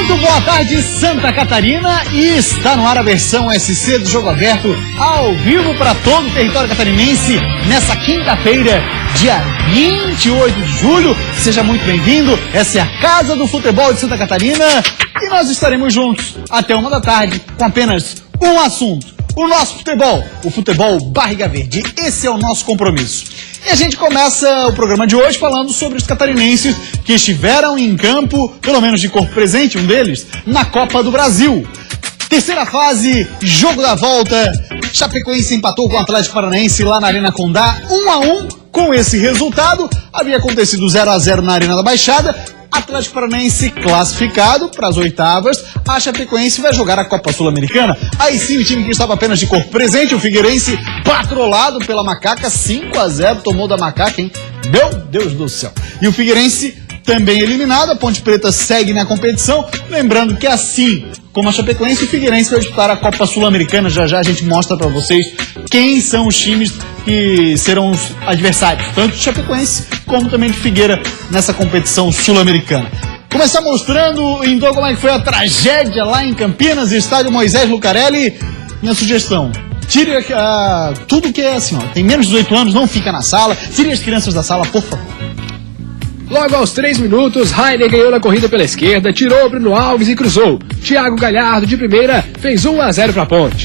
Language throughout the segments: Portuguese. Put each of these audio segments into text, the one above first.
Muito boa tarde, Santa Catarina, e está no ar a versão SC do Jogo Aberto, ao vivo para todo o território catarinense, nessa quinta-feira, dia 28 de julho. Seja muito bem-vindo, essa é a Casa do Futebol de Santa Catarina, e nós estaremos juntos até 1 da tarde com apenas um assunto: o nosso futebol, o futebol barriga verde. Esse é o nosso compromisso. E a gente começa o programa de hoje falando sobre os catarinenses que estiveram em campo, pelo menos de corpo presente, um deles, na Copa do Brasil. Terceira fase, jogo da volta. Chapecoense empatou com o Atlético Paranaense lá na Arena Condá, 1-1. Com esse resultado, havia acontecido 0-0 na Arena da Baixada. Atlético Paranaense classificado para as oitavas. A Chapecoense vai jogar a Copa Sul-Americana. Aí sim, o time que estava apenas de corpo presente, o Figueirense, patrolado pela Macaca, 5-0, tomou da Macaca, hein? Meu Deus do céu. E o Figueirense também eliminado, a Ponte Preta segue na competição. Lembrando que assim como a Chapecoense, o Figueirense vai disputar a Copa Sul-Americana. Já já a gente mostra para vocês quem são os times que serão os adversários, tanto de Chapecoense como também de Figueira, nessa competição sul-americana. Começar mostrando então como é que foi a tragédia lá em Campinas, estádio Moisés Lucarelli. Minha sugestão: tire tudo que é assim, ó, tem menos de 18 anos, não fica na sala, tire as crianças da sala, por favor. Logo aos 3 minutos, Rainer ganhou na corrida pela esquerda, tirou Bruno Alves e cruzou. Thiago Galhardo, de primeira, fez 1-0 para a Ponte.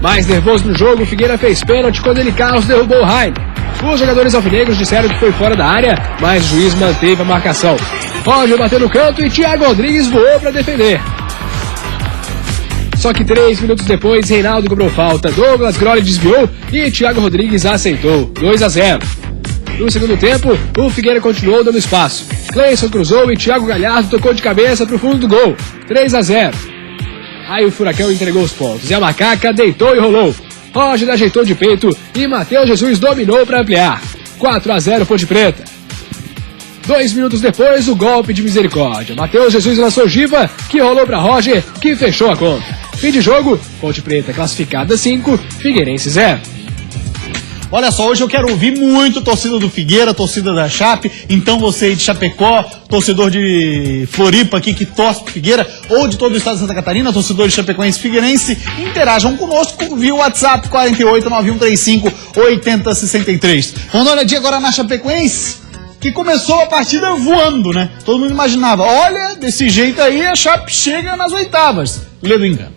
Mais nervoso no jogo, o Figueira fez pênalti quando ele Carlos derrubou o Rainer. Os jogadores alvinegros disseram que foi fora da área, mas o juiz manteve a marcação. Roger bateu no canto e Thiago Rodrigues voou para defender. Só que 3 minutos depois, Reinaldo cobrou falta, Douglas Grolli desviou e Thiago Rodrigues aceitou. 2-0. No segundo tempo, o Figueira continuou dando espaço. Cleison cruzou e Thiago Galhardo tocou de cabeça para o fundo do gol. 3-0. Aí o Furacão entregou os pontos e a Macaca deitou e rolou. Roger ajeitou de peito e Matheus Jesus dominou para ampliar. 4-0 Ponte Preta. 2 minutos depois, o golpe de misericórdia. Matheus Jesus lançou Giva, que rolou para Roger, que fechou a conta. Fim de jogo, Ponte Preta classificada 5, Figueirense 0. Olha só, hoje eu quero ouvir muito torcida do Figueira, torcida da Chape. Então você de Chapecó, torcedor de Floripa aqui que torce pro Figueira, ou de todo o estado de Santa Catarina, torcedor de Chapecoense Figueirense, interajam conosco via WhatsApp 4891358063. Vamos dar uma olhadinha agora na Chapecoense, que começou a partida voando, né? Todo mundo imaginava, olha, desse jeito aí a Chape chega nas oitavas. Lê do engano.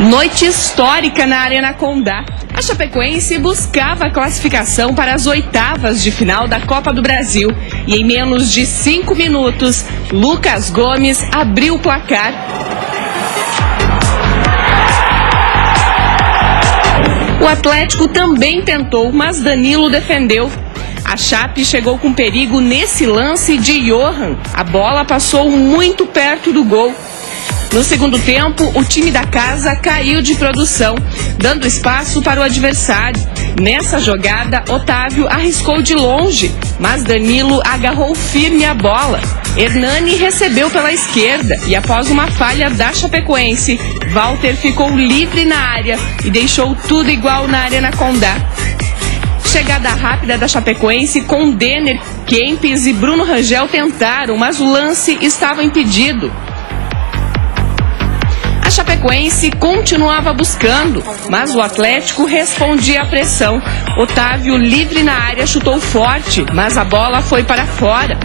Noite histórica na Arena Condá. A Chapecoense buscava a classificação para as oitavas de final da Copa do Brasil. E em menos de 5 minutos, Lucas Gomes abriu o placar. O Atlético também tentou, mas Danilo defendeu. A Chape chegou com perigo nesse lance de Johan. A bola passou muito perto do gol. No segundo tempo, o time da casa caiu de produção, dando espaço para o adversário. Nessa jogada, Otávio arriscou de longe, mas Danilo agarrou firme a bola. Hernani recebeu pela esquerda e, após uma falha da Chapecoense, Walter ficou livre na área e deixou tudo igual na Arena Condá. Chegada rápida da Chapecoense com Denner, Kempis e Bruno Rangel tentaram, mas o lance estava impedido. A Chapecoense continuava buscando, mas o Atlético respondia à pressão. Otávio, livre na área, chutou forte, mas a bola foi para fora.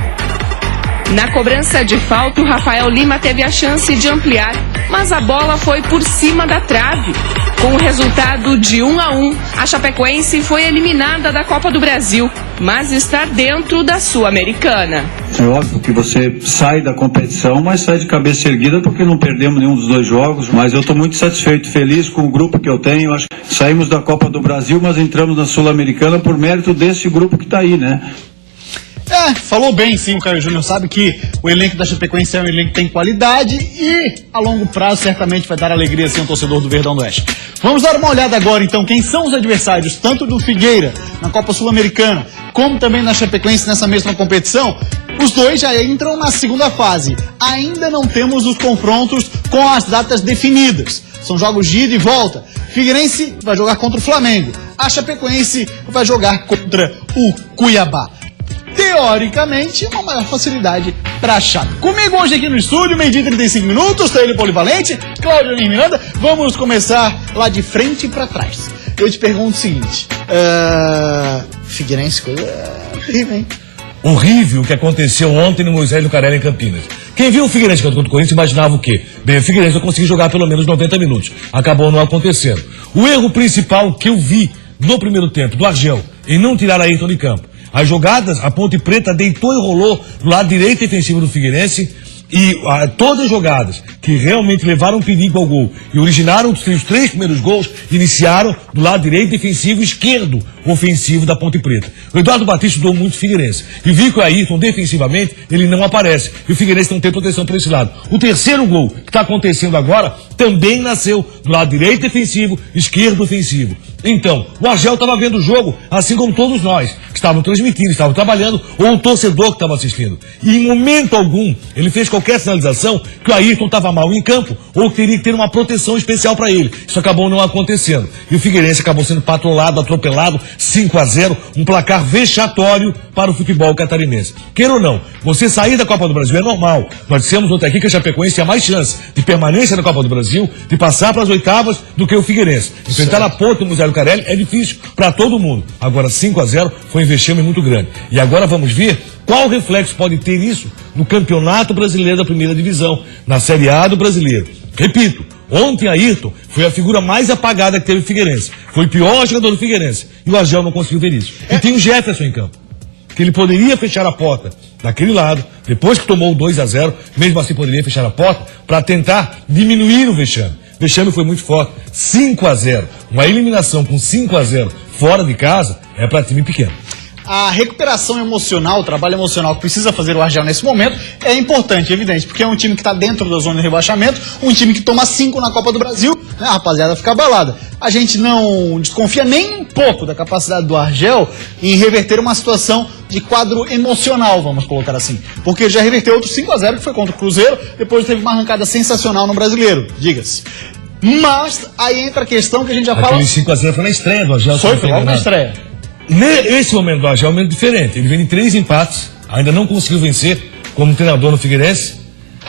Na cobrança de falta, o Rafael Lima teve a chance de ampliar, mas a bola foi por cima da trave. Com o resultado de 1-1, a Chapecoense foi eliminada da Copa do Brasil, mas está dentro da Sul-Americana. É óbvio que você sai da competição, mas sai de cabeça erguida porque não perdemos nenhum dos 2 jogos. Mas eu estou muito satisfeito, feliz com o grupo que eu tenho. Acho que saímos da Copa do Brasil, mas entramos na Sul-Americana por mérito desse grupo que está aí, né? Falou bem sim, o Caio Júnior sabe que o elenco da Chapecoense é um elenco que tem qualidade e a longo prazo certamente vai dar alegria sim ao torcedor do Verdão do Oeste. Vamos dar uma olhada agora então quem são os adversários, tanto do Figueira na Copa Sul-Americana, como também na Chapecoense nessa mesma competição. Os dois já entram na segunda fase. Ainda não temos os confrontos com as datas definidas. São jogos de ida e volta. Figueirense vai jogar contra o Flamengo. A Chapecoense vai jogar contra o Cuiabá. teoricamente, uma maior facilidade para a Chape. Comigo hoje aqui no estúdio, meio-dia 35 minutos, tá ele polivalente, Cláudio Miranda. Vamos começar lá de frente para trás. Eu te pergunto o seguinte, Figueirense, coisa horrível, hein? Horrível o que aconteceu ontem no Moisés Lucarelli em Campinas. Quem viu o Figueirense contra o Corinthians imaginava o quê? Bem, o Figueirense vai conseguir jogar pelo menos 90 minutos. Acabou não acontecendo. O erro principal que eu vi no primeiro tempo do Argel em não tirar Ayrton de campo. As jogadas, a Ponte Preta deitou e rolou do lado direito defensivo do Figueirense. E todas as jogadas que realmente levaram perigo ao gol e originaram os três primeiros gols, iniciaram do lado direito defensivo e esquerdo ofensivo da Ponte Preta. O Eduardo Batista doou muito o Figueirense. E vi que o Ayrton, defensivamente, ele não aparece. E o Figueirense não tem proteção por esse lado. O terceiro gol que está acontecendo agora também nasceu do lado direito defensivo, esquerdo ofensivo. Então, o Argel estava vendo o jogo, assim como todos nós, que estavam transmitindo, estavam trabalhando, ou o torcedor que estava assistindo. E em momento algum, ele fez qualquer sinalização que o Ayrton estava mal em campo, ou teria que ter uma proteção especial para ele. Isso acabou não acontecendo. E o Figueirense acabou sendo patrolado, atropelado, 5-0, um placar vexatório para o futebol catarinense. Queira ou não, você sair da Copa do Brasil é normal. Nós dissemos ontem aqui que a Chapecoense tinha mais chance de permanência na Copa do Brasil, de passar para as oitavas, do que o Figueirense. Enfrentar a Ponte no Moisés Lucarelli é difícil para todo mundo. Agora 5-0 foi um investimento muito grande. E agora vamos ver qual reflexo pode ter isso no Campeonato Brasileiro da Primeira Divisão, na Série A do Brasileiro. Repito, ontem Ayrton foi a figura mais apagada que teve o Figueirense. Foi o pior jogador do Figueirense. E o Argel não conseguiu ver isso. E tem o Jefferson em campo, que ele poderia fechar a porta daquele lado, depois que tomou o 2-0, mesmo assim poderia fechar a porta para tentar diminuir o vexame. O vexame foi muito forte, 5-0. Uma eliminação com 5-0 fora de casa é para time pequeno. A recuperação emocional, o trabalho emocional que precisa fazer o Argel nesse momento é importante, evidente, porque é um time que está dentro da zona de rebaixamento, um time que toma 5 na Copa do Brasil, né, a rapaziada fica abalada. A gente não desconfia nem um pouco da capacidade do Argel em reverter uma situação de quadro emocional, vamos colocar assim. Porque ele já reverteu outro 5-0 que foi contra o Cruzeiro, depois teve uma arrancada sensacional no Brasileiro, diga-se. Mas aí entra a questão que a gente já fala... Aquele 5-0 foi na estreia do Argel. Foi logo na estreia. Esse momento do Argel é um momento diferente. Ele vem de 3 empates, ainda não conseguiu vencer como treinador no Figueirense,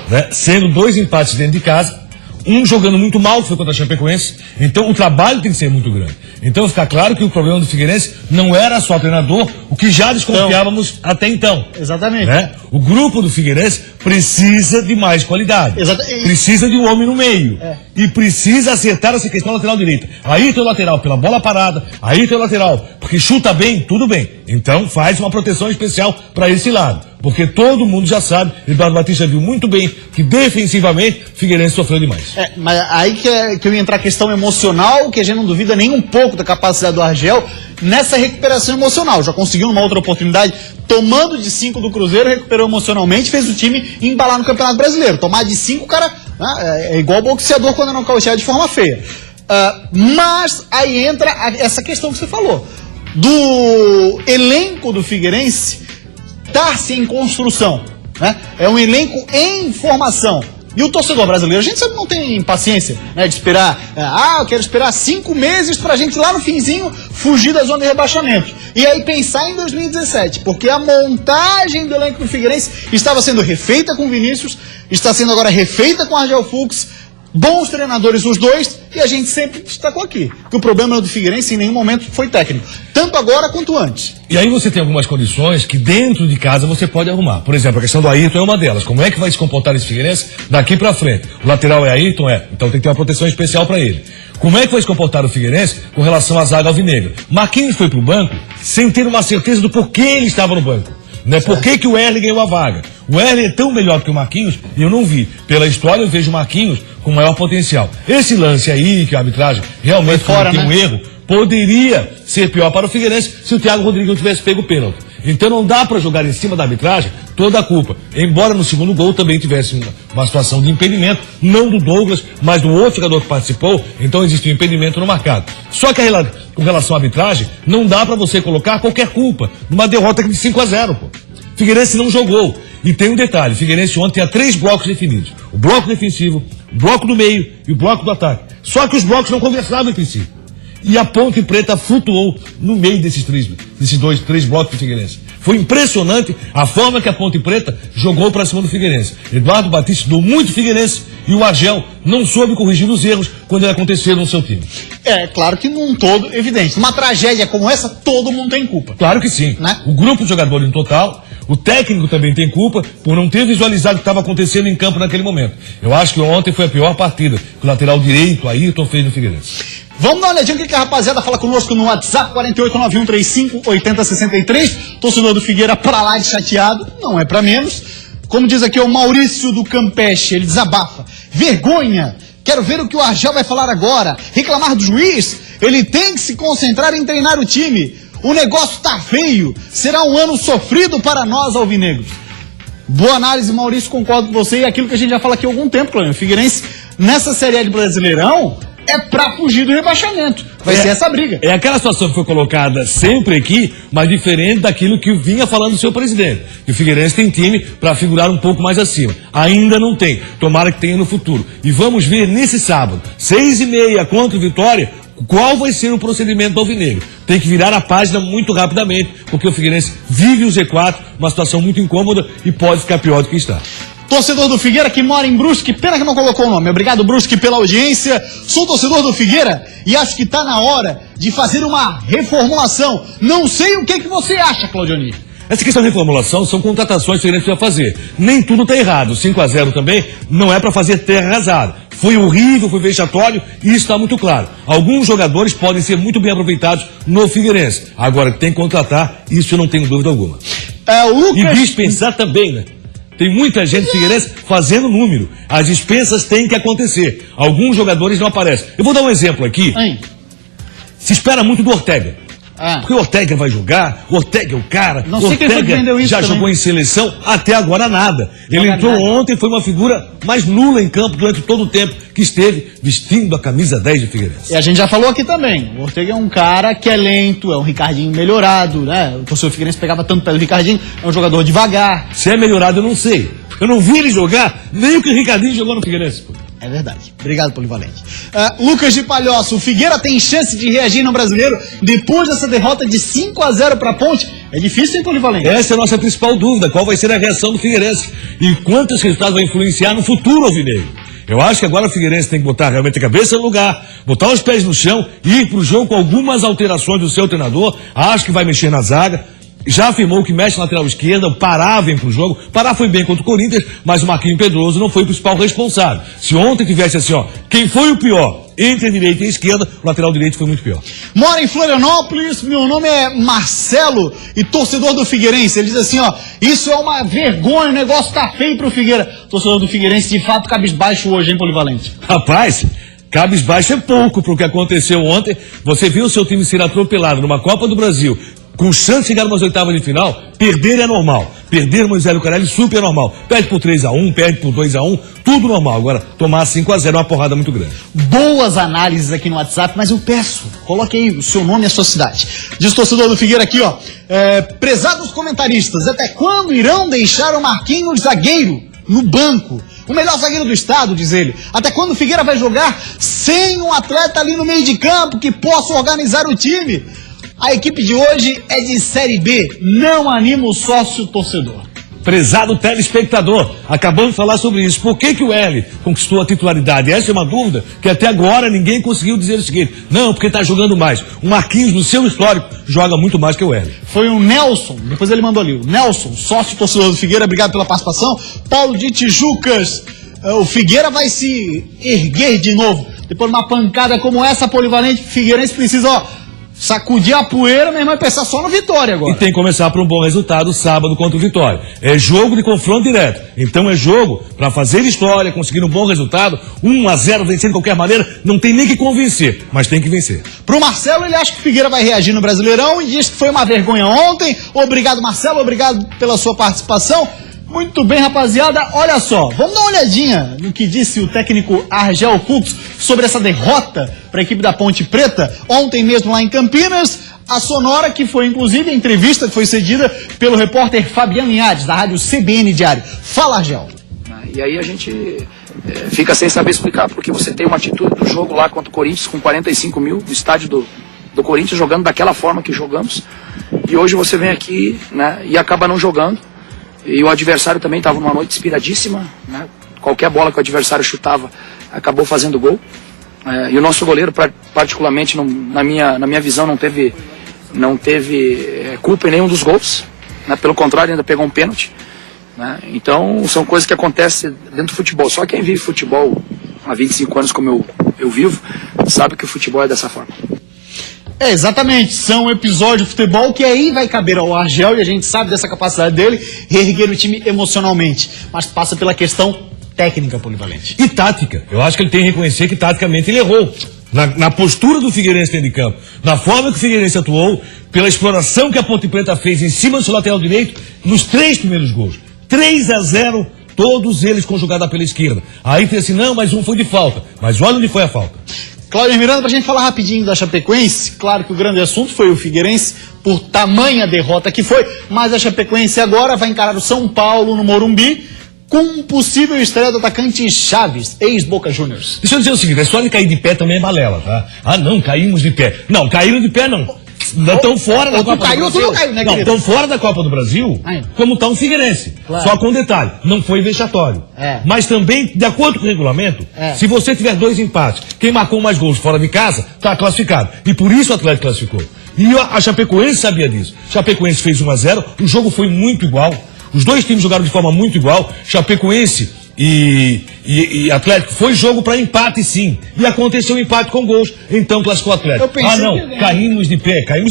né? Sendo 2 empates dentro de casa, um jogando muito mal, que foi contra a Chapecoense. Então o trabalho tem que ser muito grande. Então fica claro que o problema do Figueirense não era só o treinador, o que já desconfiávamos até então. Exatamente. Né? O grupo do Figueirense precisa de mais qualidade. Precisa de um homem no meio. E precisa acertar essa questão lateral direita. Aí tem o lateral pela bola parada, aí tem o lateral porque chuta bem, tudo bem. Então faz uma proteção especial para esse lado. Porque todo mundo já sabe, Eduardo Batista viu muito bem que defensivamente o Figueirense sofreu demais. Mas aí que eu ia entrar a questão emocional, que a gente não duvida nem um pouco da capacidade do Argel nessa recuperação emocional. Já conseguiu numa outra oportunidade, tomando de 5 do Cruzeiro, recuperou emocionalmente, fez o time embalar no Campeonato Brasileiro. Tomar de 5, o cara, né, é igual o boxeador quando não cauteia de forma feia. Mas aí entra essa questão que você falou, do elenco do Figueirense estar-se em construção, né? É um elenco em formação. E o torcedor brasileiro, a gente sempre não tem paciência, né, de esperar, eu quero esperar 5 meses pra gente lá no finzinho fugir da zona de rebaixamento. E aí pensar em 2017, porque a montagem do elenco do Figueirense estava sendo refeita com o Vinícius, está sendo agora refeita com o Argel Fux, bons treinadores os dois, e a gente sempre destacou aqui que o problema do Figueirense em nenhum momento foi técnico, tanto agora quanto antes. E aí você tem algumas condições que dentro de casa você pode arrumar. Por exemplo, a questão do Ayrton é uma delas. Como é que vai se comportar esse Figueirense daqui pra frente? O lateral é Ayrton? Então tem que ter uma proteção especial para ele. Como é que vai se comportar o Figueirense com relação à zaga alvinegra? Marquinhos foi pro banco sem ter uma certeza do porquê ele estava no banco. Né? Por que o Erle ganhou a vaga? O Erle é tão melhor que o Marquinhos, e eu não vi. Pela história, eu vejo o Marquinhos com maior potencial. Esse lance aí, que a arbitragem realmente cometeu um erro, poderia ser pior para o Figueirense se o Thiago Rodrigues não tivesse pego o pênalti. Então não dá para jogar em cima da arbitragem toda a culpa. Embora no segundo gol também tivesse uma situação de impedimento, não do Douglas, mas do outro jogador que participou, então existe um impedimento no marcado. Só que com relação à arbitragem, não dá para você colocar qualquer culpa numa derrota de 5-0, pô. Figueirense não jogou. E tem um detalhe, Figueirense ontem tinha 3 blocos definidos. O bloco defensivo, o bloco do meio e o bloco do ataque. Só que os blocos não conversavam entre si. E a Ponte Preta flutuou no meio desses três blocos do Figueirense. Foi impressionante a forma que a Ponte Preta jogou para cima do Figueirense. Eduardo Batista deu muito Figueirense e o Argel não soube corrigir os erros quando ele aconteceu no seu time. É, claro que num todo, evidente. Uma tragédia como essa, todo mundo tem culpa. Claro que sim. Né? O grupo de jogadores em total, o técnico também tem culpa por não ter visualizado o que estava acontecendo em campo naquele momento. Eu acho que ontem foi a pior partida que o lateral direito, Ayrton, fez no Figueirense. Vamos dar uma olhadinha o que a rapaziada fala conosco no WhatsApp 4891358063. Torcedor do Figueira pra lá de chateado, não é pra menos. Como diz aqui o Maurício do Campeche, ele desabafa. Vergonha! Quero ver o que o Argel vai falar agora. Reclamar do juiz? Ele tem que se concentrar em treinar o time. O negócio tá feio. Será um ano sofrido para nós, alvinegros. Boa análise, Maurício, concordo com você. E aquilo que a gente já fala aqui há algum tempo, Cláudio. O Figueirense, nessa Série A de Brasileirão, é pra fugir do rebaixamento. Vai ser essa briga. É aquela situação que foi colocada sempre aqui, mas diferente daquilo que vinha falando o seu presidente. Que o Figueirense tem time para figurar um pouco mais acima. Ainda não tem. Tomara que tenha no futuro. E vamos ver nesse sábado, 6h30 contra o Vitória, qual vai ser o procedimento do alvinegro. Tem que virar a página muito rapidamente, porque o Figueirense vive o Z4, uma situação muito incômoda e pode ficar pior do que está. Torcedor do Figueira que mora em Brusque, pena que não colocou o nome. Obrigado, Brusque, pela audiência. Sou torcedor do Figueira e acho que está na hora de fazer uma reformulação. Não sei o que você acha, Claudioni. Essa questão de reformulação são contratações que o Figueirense vai fazer. Nem tudo está errado. 5-0 também não é para fazer terra arrasada. Foi horrível, foi vexatório e isso está muito claro. Alguns jogadores podem ser muito bem aproveitados no Figueirense. Agora, tem que contratar, isso eu não tenho dúvida alguma. E dispensar também, né? Tem muita gente Figueirense fazendo número. As dispensas têm que acontecer. Alguns jogadores não aparecem. Eu vou dar um exemplo aqui. Se espera muito do Ortega. Porque o Ortega vai jogar, o Ortega é o cara, não sei quem foi que vendeu isso já também. jogou em seleção, até agora nada. Ele entrou ontem, foi uma figura mais nula em campo durante todo o tempo que esteve vestindo a camisa 10 de Figueirense. E a gente já falou aqui também, o Ortega é um cara que é lento, é um Ricardinho melhorado, né? O torcedor Figueirense pegava tanto pé do Ricardinho, é um jogador devagar. Se é melhorado, eu não sei. Eu não vi ele jogar, nem o que o Ricardinho jogou no Figueirense. É verdade. Obrigado, Polivalente. Lucas de Palhoça, o Figueira tem chance de reagir no Brasileiro depois dessa derrota de 5-0 para a Ponte? É difícil, hein, Polivalente? Essa é a nossa principal dúvida. Qual vai ser a reação do Figueirense? E quantos resultados vai influenciar no futuro alvinegro? Eu acho que agora o Figueirense tem que botar realmente a cabeça no lugar, botar os pés no chão e ir pro jogo com algumas alterações do seu treinador. Acho que vai mexer na zaga. Já afirmou que mexe na lateral esquerda, o Pará vem pro jogo. Pará foi bem contra o Corinthians, mas o Marquinhos Pedroso não foi o principal responsável. Se ontem tivesse assim, ó, quem foi o pior entre a direita e a esquerda, o lateral direito foi muito pior. Mora em Florianópolis, meu nome é Marcelo e torcedor do Figueirense. Ele diz assim, ó, isso é uma vergonha, o negócio tá feio pro Figueira. Torcedor do Figueirense, de fato, cabisbaixo hoje, hein, Polivalente? Rapaz, cabisbaixo é pouco pro que aconteceu ontem. Você viu o seu time ser atropelado numa Copa do Brasil, com chance de chegar umas oitavas de final. Perder é normal. Perder Moisés Lucarelli super normal. Perde por 3-1, perde por 2-1, tudo normal. Agora, tomar 5-0 é uma porrada muito grande. Boas análises aqui no WhatsApp, mas eu peço, coloque aí o seu nome e a sua cidade. Diz o torcedor do Figueira aqui, ó. Prezados comentaristas, até quando irão deixar o Marquinhos zagueiro no banco? O melhor zagueiro do estado, diz ele. Até quando o Figueira vai jogar sem um atleta ali no meio de campo que possa organizar o time? A equipe de hoje é de Série B, não anima o sócio torcedor. Prezado telespectador, acabamos de falar sobre isso. Por que o L conquistou a titularidade? Essa é uma dúvida que até agora ninguém conseguiu dizer o seguinte. Não, porque está jogando mais. O Marquinhos, no seu histórico, joga muito mais que o L. Foi o Nelson, depois ele mandou ali. O Nelson, sócio torcedor do Figueira, obrigado pela participação. Paulo de Tijucas, o Figueira vai se erguer de novo. Depois de uma pancada como essa, Polivalente, Figueirense precisa, ó, sacudir a poeira, meu irmão, e pensar só no Vitória agora. E tem que começar por um bom resultado sábado contra o Vitória. É jogo de confronto direto. Então é jogo para fazer história, conseguir um bom resultado. 1-0, vencer de qualquer maneira. Não tem nem que convencer, mas tem que vencer. Pro Marcelo, ele acha que o Figueira vai reagir no Brasileirão e diz que foi uma vergonha ontem. Obrigado, Marcelo. Obrigado pela sua participação. Muito bem, rapaziada. Olha só, vamos dar uma olhadinha no que disse o técnico Argel Fux sobre essa derrota para a equipe da Ponte Preta, ontem mesmo lá em Campinas. A sonora que foi, inclusive, a entrevista que foi cedida pelo repórter Fabiano Linhares, da rádio CBN Diário. Fala, Argel. E aí a gente fica sem saber explicar, porque você tem uma atitude do jogo lá contra o Corinthians, com 45 mil, no estádio do Corinthians, jogando daquela forma que jogamos. E hoje você vem aqui, né, e acaba não jogando. E o adversário também estava numa noite inspiradíssima, né? Qualquer bola que o adversário chutava acabou fazendo gol. E o nosso goleiro, particularmente, na minha visão, não teve culpa em nenhum dos gols, né? Pelo contrário, ainda pegou um pênalti, né? Então, são coisas que acontecem dentro do futebol. Só quem vive futebol há 25 anos, como eu vivo, sabe que o futebol é dessa forma. Exatamente, são episódios de futebol que aí vai caber ao Argel, e a gente sabe dessa capacidade dele, reerguer o time emocionalmente, mas passa pela questão técnica, Polivalente. E tática. Eu acho que ele tem que reconhecer que taticamente ele errou. Na postura do Figueirense dentro de campo, na forma que o Figueirense atuou, pela exploração que a Ponte Preta fez em cima do seu lateral direito, nos 3 primeiros gols. 3-0, todos eles com jogada pela esquerda. Aí tem assim, não, mas um foi de falta. Mas olha onde foi a falta. Cláudio Miranda, pra gente falar rapidinho da Chapecoense, claro que o grande assunto foi o Figueirense, por tamanha derrota que foi, mas a Chapecoense agora vai encarar o São Paulo no Morumbi, com um possível estreia do atacante Chaves, ex-Boca Juniors. Deixa eu dizer o seguinte, a história de cair de pé também é balela, tá? Ah, não, caímos de pé. Não, caíram de pé não. Estão fora da Copa do Brasil. Não caiu, né, não, estão fora da Copa do Brasil, como está o Figueirense. Claro. Só com um detalhe, não foi vexatório. Mas também, de acordo com o regulamento, se você tiver 2 empates, quem marcou mais gols fora de casa, está classificado. E por isso o Atlético classificou. E a Chapecoense sabia disso. Chapecoense fez 1-0, o jogo foi muito igual. Os 2 times jogaram de forma muito igual. Chapecoense e Atlético foi jogo para empate, sim. E aconteceu um empate com gols. Então classificou o Atlético. Caímos de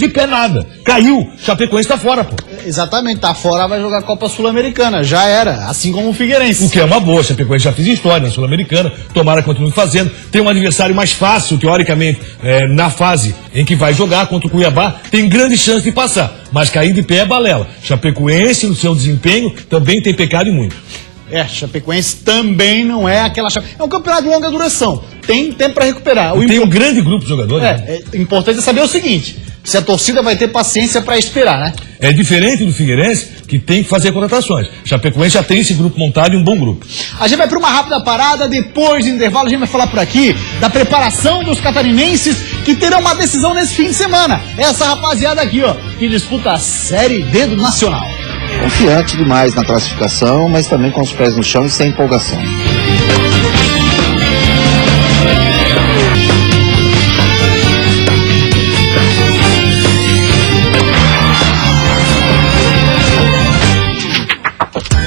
pé nada. Caiu. Chapecoense está fora, pô. Exatamente, tá fora, vai jogar a Copa Sul-Americana. Já era, assim como o Figueirense. O que é uma boa. Chapecoense já fez história na Sul-Americana. Tomara que continue fazendo. Tem um adversário mais fácil, teoricamente, na fase em que vai jogar contra o Cuiabá. Tem grande chance de passar. Mas cair de pé é balela. Chapecoense, no seu desempenho, também tem pecado e muito. Chapecoense também não é aquela... É um campeonato de longa duração. Tem tempo para recuperar. Tem um grande grupo de jogadores. É importante saber o seguinte, se a torcida vai ter paciência para esperar, né? É diferente do Figueirense, que tem que fazer contratações. Chapecoense já tem esse grupo montado e um bom grupo. A gente vai para uma rápida parada, depois do intervalo a gente vai falar por aqui da preparação dos catarinenses que terão uma decisão nesse fim de semana. Essa rapaziada aqui, ó, que disputa a Série D do Nacional. Confiante demais na classificação, mas também com os pés no chão e sem empolgação.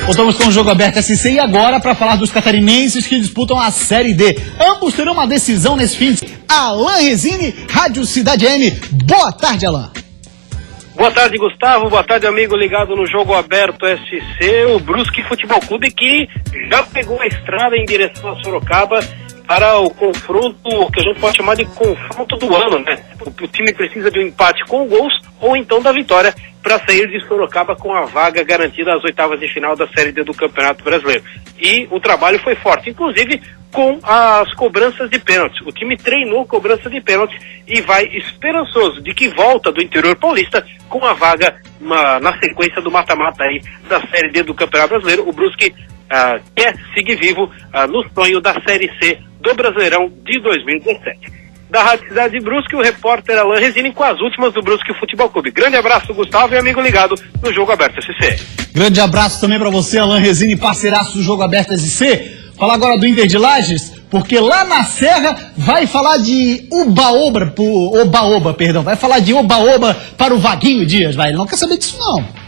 Voltamos com o Jogo Aberto SC e agora para falar dos catarinenses que disputam a Série D. Ambos terão uma decisão nesse fim. Alain Resine, Rádio Cidade M. Boa tarde, Alain. Boa tarde, Gustavo. Boa tarde, amigo ligado no Jogo Aberto SC, o Brusque Futebol Clube, que já pegou a estrada em direção a Sorocaba para o confronto, que a gente pode chamar de confronto do ano, né? O time precisa de um empate com gols ou então da vitória para sair de Sorocaba com a vaga garantida às 8ª de final da Série D do Campeonato Brasileiro. E o trabalho foi forte, inclusive com as cobranças de pênaltis. O time treinou cobrança de pênaltis e vai esperançoso de que volta do interior paulista com a vaga na sequência do mata-mata aí da Série D do Campeonato Brasileiro. O Brusque quer seguir vivo no sonho da Série C do Brasileirão de 2017. Da Rádio Cidade de Brusque, o repórter Alain Resine com as últimas do Brusque Futebol Clube. Grande abraço, Gustavo, e amigo ligado no Jogo Aberto SC. Grande abraço também para você, Alain Resine, parceiraço do Jogo Aberto SC. Falar agora do Inter de Lages, porque lá na Serra vai falar de Oba-Oba, vai falar de Oba-Oba para o Vaguinho Dias, vai. Ele não quer saber disso, não.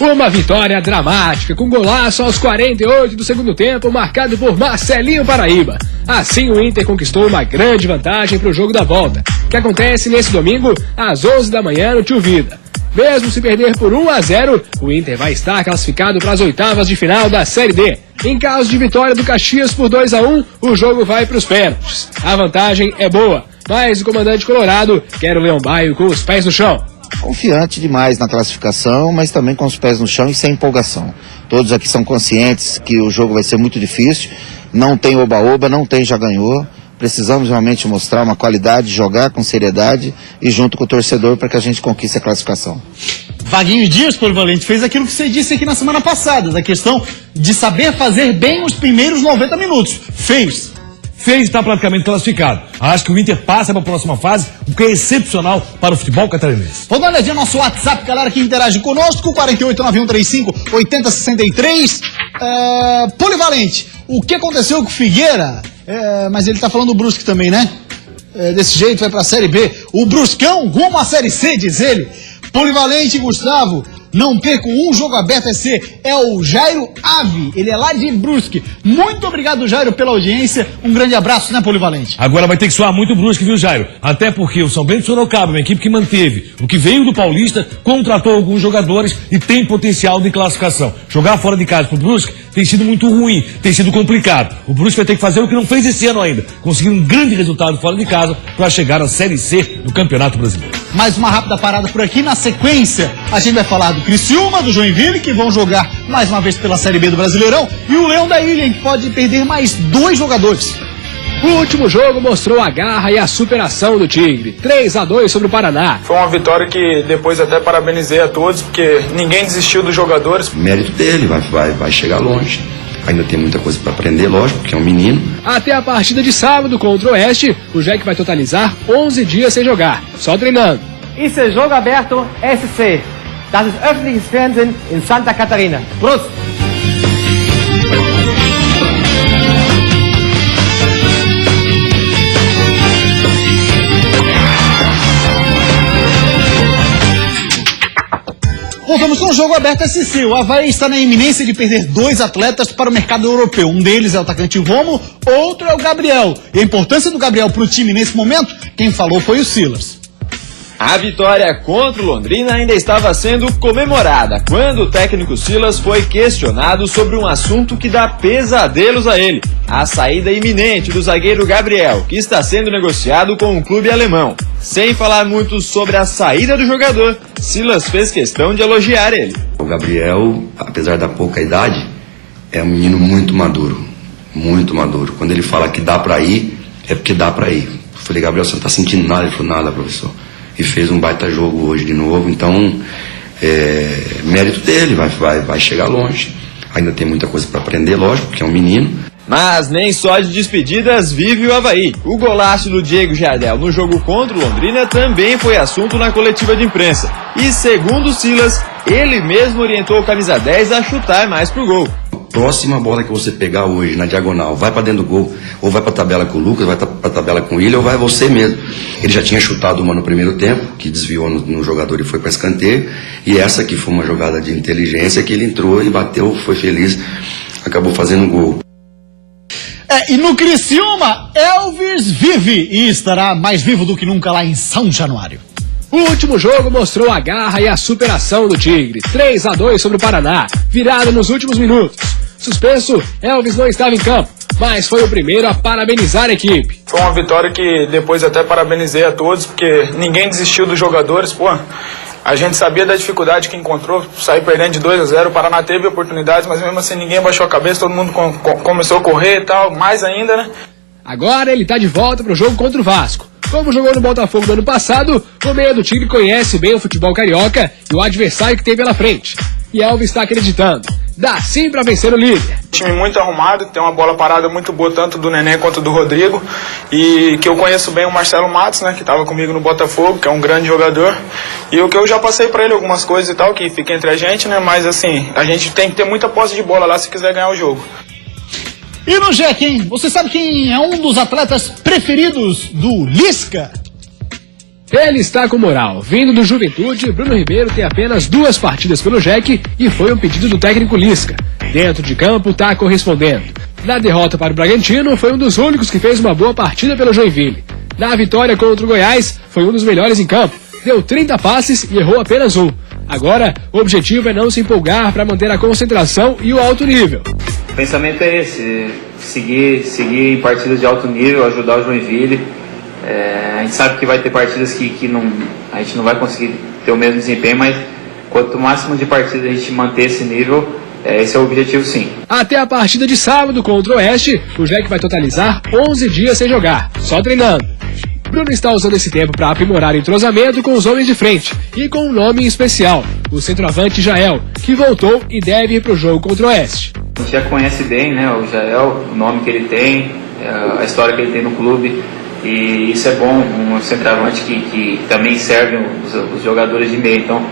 Uma vitória dramática, com golaço aos 48 do segundo tempo, marcado por Marcelinho Paraíba. Assim, o Inter conquistou uma grande vantagem para o jogo da volta, que acontece nesse domingo, às 11 da manhã, no Tio Vida. Mesmo se perder por 1-0, o Inter vai estar classificado para as 8ª de final da Série D. Em caso de vitória do Caxias por 2-1, o jogo vai para os pênaltis. A vantagem é boa, mas o comandante colorado quer o Leão Baio com os pés no chão. Confiante demais na classificação, mas também com os pés no chão e sem empolgação. Todos aqui são conscientes que o jogo vai ser muito difícil. Não tem oba-oba, não tem já ganhou. Precisamos realmente mostrar uma qualidade, jogar com seriedade e junto com o torcedor para que a gente conquiste a classificação. Vaguinho Dias, Polivalente, fez aquilo que você disse aqui na semana passada, da questão de saber fazer bem os primeiros 90 minutos. fez e está praticamente classificado. Acho que o Inter passa para a próxima fase, o que é excepcional para o futebol catarinense. Vou dar uma olhadinha no nosso WhatsApp, galera que interage conosco, 4891358063. Polivalente, o que aconteceu com o Figueira? Mas ele tá falando do Brusque também, né? Desse jeito vai pra Série B. O Bruscão rumo à Série C, diz ele. Polivalente, Gustavo, não perco um jogo aberto SC. É o Jairo Ave, ele é lá de Brusque. Muito obrigado, Jairo, pela audiência. Um grande abraço, né, Polivalente? Agora vai ter que soar muito Brusque, viu, Jairo? Até porque o São Bento de Sorocaba, uma equipe que manteve o que veio do Paulista, contratou alguns jogadores e tem potencial de classificação. Jogar fora de casa pro Brusque tem sido muito ruim, tem sido complicado. O Brusque vai ter que fazer o que não fez esse ano ainda, conseguir um grande resultado fora de casa para chegar à Série C do Campeonato Brasileiro. Mais uma rápida parada por aqui. Na sequência, a gente vai falar do Criciúma, do Joinville, que vão jogar mais uma vez pela Série B do Brasileirão, e o Leão da Ilha, que pode perder mais 2 jogadores. O último jogo mostrou a garra e a superação do Tigre. 3-2 sobre o Paraná. Foi uma vitória que depois até parabenizei a todos, porque ninguém desistiu dos jogadores. Mérito dele, vai chegar longe. Ainda tem muita coisa para aprender, lógico, porque é um menino. Até a partida de sábado contra o Oeste, o Jack vai totalizar 11 dias sem jogar, só treinando. Isso é Jogo Aberto SC. Das ist öffentliches Fernsehen in Santa Catarina. Prost! Voltamos com o Jogo Aberto SC. O Avaí está na iminência de perder 2 atletas para o mercado europeu. Um deles é o atacante Romo, outro é o Gabriel. E a importância do Gabriel para o time nesse momento, quem falou foi o Silas. A vitória contra o Londrina ainda estava sendo comemorada quando o técnico Silas foi questionado sobre um assunto que dá pesadelos a ele: a saída iminente do zagueiro Gabriel, que está sendo negociado com um clube alemão. Sem falar muito sobre a saída do jogador, Silas fez questão de elogiar ele. O Gabriel, apesar da pouca idade, é um menino muito maduro, muito maduro. Quando ele fala que dá pra ir, é porque dá pra ir. Eu falei: Gabriel, você não tá sentindo nada? Ele falou: nada, professor. E fez um baita jogo hoje de novo, então mérito dele, vai chegar longe. Ainda tem muita coisa para aprender, lógico, porque é um menino. Mas nem só de despedidas vive o Avaí. O golaço do Diego Jardel no jogo contra o Londrina também foi assunto na coletiva de imprensa. E segundo Silas, ele mesmo orientou o camisa 10 a chutar mais pro gol. Próxima bola que você pegar hoje na diagonal, vai para dentro do gol, ou vai para a tabela com o Lucas, vai para a tabela com o Willian, ou vai você mesmo. Ele já tinha chutado uma no primeiro tempo, que desviou no jogador e foi para escanteio, e essa aqui foi uma jogada de inteligência que ele entrou e bateu, foi feliz, acabou fazendo gol. E no Criciúma, Elvis vive e estará mais vivo do que nunca lá em São Januário. O último jogo mostrou a garra e a superação do Tigre. 3-2 sobre o Paraná, virado nos últimos minutos. Suspenso, Elvis não estava em campo, mas foi o primeiro a parabenizar a equipe. Foi uma vitória que depois até parabenizei a todos, porque ninguém desistiu dos jogadores. A gente sabia da dificuldade que encontrou, sair perdendo de 2-0, o Paraná teve oportunidades, mas mesmo assim ninguém baixou a cabeça, todo mundo começou a correr e tal, mais ainda, né? Agora ele está de volta para o jogo contra o Vasco. Como jogou no Botafogo no ano passado, o meia do Tigre conhece bem o futebol carioca e o adversário que tem pela frente. E Elvis está acreditando. Dá sim para vencer o líder. Time muito arrumado, tem uma bola parada muito boa, tanto do Nenê quanto do Rodrigo. E que eu conheço bem o Marcelo Matos, né, que estava comigo no Botafogo, que é um grande jogador. E o que eu já passei para ele algumas coisas e tal, que fica entre a gente, né, mas assim, a gente tem que ter muita posse de bola lá se quiser ganhar o jogo. E no Jack, hein? Você sabe quem é um dos atletas preferidos do Lisca? Ele está com moral. Vindo do Juventude, Bruno Ribeiro tem apenas 2 partidas pelo Jack e foi um pedido do técnico Lisca. Dentro de campo, está correspondendo. Na derrota para o Bragantino, foi um dos únicos que fez uma boa partida pelo Joinville. Na vitória contra o Goiás, foi um dos melhores em campo. Deu 30 passes e errou apenas 1. Agora, o objetivo é não se empolgar para manter a concentração e o alto nível. O pensamento é esse, seguir em partidas de alto nível, ajudar o Joinville. A gente sabe que vai ter partidas que a gente não vai conseguir ter o mesmo desempenho, mas quanto máximo de partidas a gente manter esse nível, esse é o objetivo sim. Até a partida de sábado contra o Oeste, o Jack vai totalizar 11 dias sem jogar, só treinando. Bruno está usando esse tempo para aprimorar o entrosamento com os homens de frente e com um nome em especial, o centroavante Jael, que voltou e deve ir para o jogo contra o Oeste. A gente já conhece bem, né, o Jael, o nome que ele tem, a história que ele tem no clube, e isso é bom, um centroavante que também serve os jogadores de meio. Então,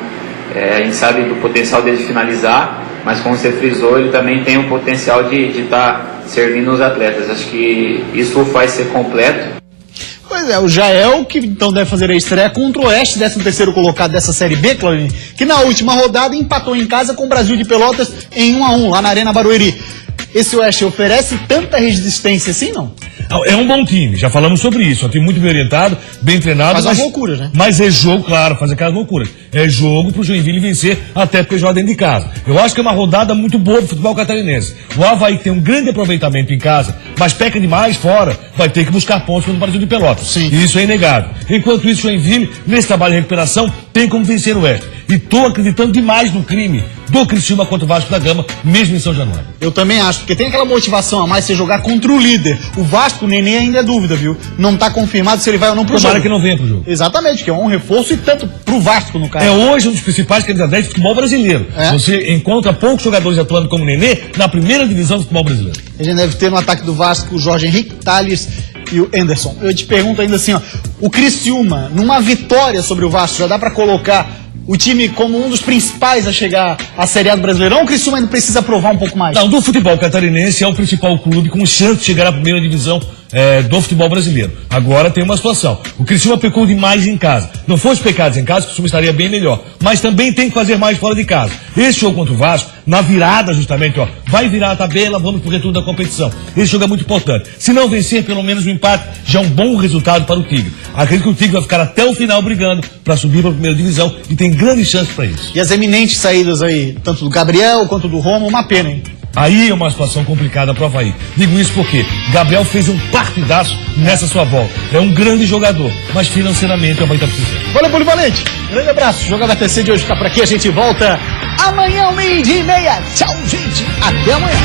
a gente sabe do potencial dele de finalizar, mas como você frisou, ele também tem o potencial de estar servindo os atletas. Acho que isso o faz ser completo. Pois é, o Jael, que então deve fazer a estreia contra o Oeste, 13º colocado dessa Série B, Claudinei, que na última rodada empatou em casa com o Brasil de Pelotas em 1-1, lá na Arena Barueri. Esse Oeste oferece tanta resistência assim, não? É um bom time, já falamos sobre isso. É um time muito bem orientado, bem treinado. Faz umas loucuras, né? Mas é jogo, claro, faz aquelas loucuras. É jogo pro Joinville vencer, até porque joga dentro de casa. Eu acho que é uma rodada muito boa do futebol catarinense. O Avaí tem um grande aproveitamento em casa, mas peca demais fora, vai ter que buscar pontos contra o Brasil de Pelotas. Sim. E isso é inegável. Enquanto isso, o Joinville, nesse trabalho de recuperação, tem como vencer o Oeste. E tô acreditando demais no crime do Criciúma contra o Vasco da Gama, mesmo em São Januário. Eu também acho, porque tem aquela motivação a mais você jogar contra o líder. O Vasco, o Nenê ainda é dúvida, viu? Não tá confirmado se ele vai ou não pro jogo. Tomara que não venha pro jogo. Exatamente, que é um reforço e tanto pro Vasco, no caso. É hoje um dos principais candidatos de futebol brasileiro. Você encontra poucos jogadores atuando como Nenê na primeira divisão do futebol brasileiro. A gente deve ter no ataque do Vasco o Jorge Henrique, Thales e o Anderson. Eu te pergunto ainda assim, ó, o Criciúma, numa vitória sobre o Vasco, já dá pra colocar o time como um dos principais a chegar à Série A do Brasileirão, ou o Criciúma ainda precisa provar um pouco mais? Não, do futebol catarinense é o principal clube com chance de chegar à primeira divisão do futebol brasileiro. Agora tem uma situação. O Criciúma pecou demais em casa. Não fosse pecados em casa, o Criciúma estaria bem melhor. Mas também tem que fazer mais fora de casa. Esse jogo contra o Vasco, na virada justamente, ó, vai virar a tabela, vamos pro retorno da competição. Esse jogo é muito importante. Se não vencer, pelo menos um empate, já é um bom resultado para o Tigre. Acredito que o Tigre vai ficar até o final brigando para subir para a primeira divisão e tem grandes chances para isso. E as eminentes saídas aí, tanto do Gabriel quanto do Romo, uma pena, hein? Aí é uma situação complicada para o Avaí. Digo isso porque Gabriel fez um partidaço nessa sua volta. É um grande jogador, mas financeiramente o Avaí está precisando. Valeu, Polivalente. Grande abraço. O Jogo da TC de hoje está por aqui. A gente volta amanhã, 12:30. Tchau, gente. Até amanhã.